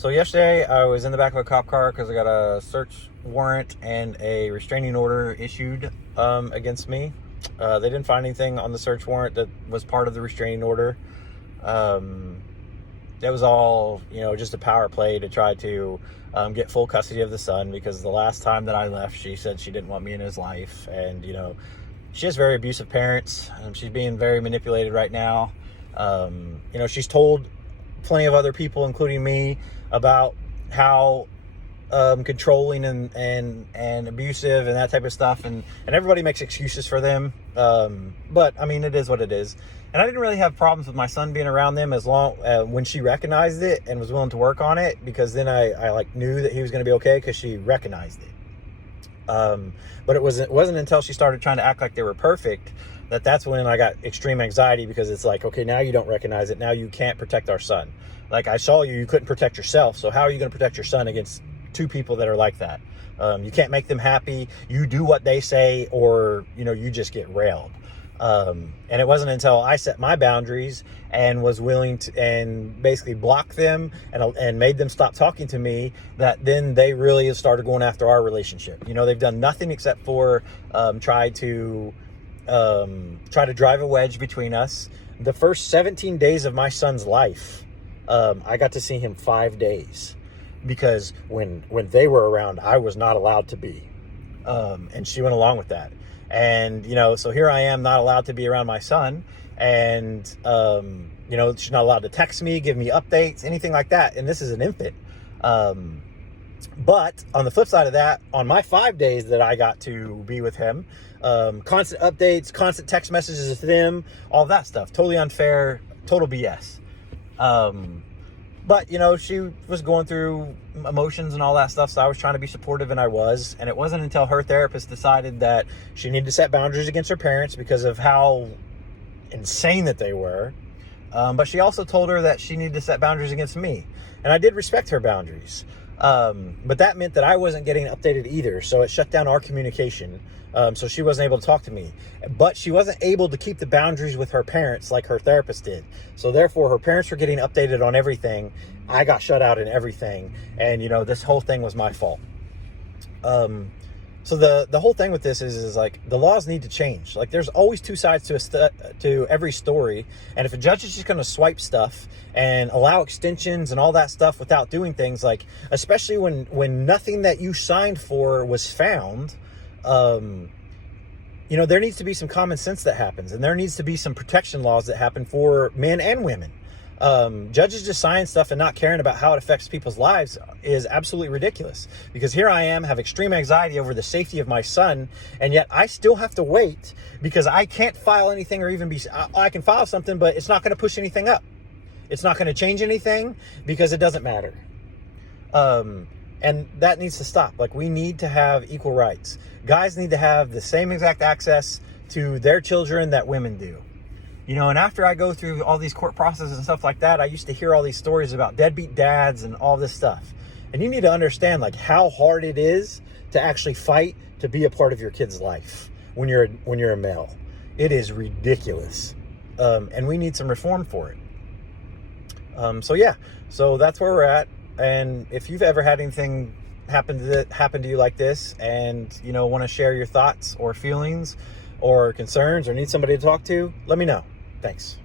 So yesterday I was in the back of a cop car because I got a search warrant and a restraining order issued against me. They didn't find anything on the search warrant that was part of the restraining order. That was all, just a power play to try to get full custody of the son, because the last time that I left, she said she didn't want me in his life. And, she has very abusive parents. She's being very manipulated right now. She's told plenty of other people, including me, about how controlling and abusive and that type of stuff, and everybody makes excuses for them, but I mean, it is what it is. And I didn't really have problems with my son being around them as long when she recognized it and was willing to work on it, because then I knew that he was going to be okay because she recognized it. But it wasn't until she started trying to act like they were perfect that's when I got extreme anxiety, because it's like, okay, now you don't recognize it. Now you can't protect our son. Like, I saw you couldn't protect yourself. So how are you going to protect your son against two people that are like that? You can't make them happy. You do what they say, or, you just get railed. And it wasn't until I set my boundaries and was willing to, and basically block them and made them stop talking to me, that then they really started going after our relationship. They've done nothing except for try to drive a wedge between us. The first 17 days of my son's life, I got to see him 5 days, because when they were around, I was not allowed to be. And she went along with that. And, so here I am, not allowed to be around my son. And, she's not allowed to text me, give me updates, anything like that. And this is an infant. But on the flip side of that, on my 5 days that I got to be with him, constant updates, constant text messages to them, all that stuff. Totally unfair, total BS. But, she was going through emotions and all that stuff, so I was trying to be supportive, and I was. And it wasn't until her therapist decided that she needed to set boundaries against her parents because of how insane that they were. But she also told her that she needed to set boundaries against me. And I did respect her boundaries. But that meant that I wasn't getting updated either, so it shut down our communication. So she wasn't able to talk to me. But she wasn't able to keep the boundaries with her parents like her therapist did. So therefore, her parents were getting updated on everything. I got shut out in everything. And, this whole thing was my fault. So the whole thing with this is like, the laws need to change. Like, there's always two sides to every story. And if a judge is just going to swipe stuff and allow extensions and all that stuff without doing things, like, especially when nothing that you signed for was found, there needs to be some common sense that happens, and there needs to be some protection laws that happen for men and women. Judges just signing stuff and not caring about how it affects people's lives is absolutely ridiculous, because here I am, have extreme anxiety over the safety of my son, and yet I still have to wait because I can't file anything, or even I can file something, but it's not going to push anything up. It's not going to change anything because it doesn't matter. And that needs to stop. Like, we need to have equal rights. Guys need to have the same exact access to their children that women do. And after I go through all these court processes and stuff like that, I used to hear all these stories about deadbeat dads and all this stuff. And you need to understand, like, how hard it is to actually fight to be a part of your kid's life when you're a male. It is ridiculous. And we need some reform for it. So that's where we're at. And if you've ever had anything happen to you like this, and want to share your thoughts or feelings or concerns, or need somebody to talk to, let me know. Thanks.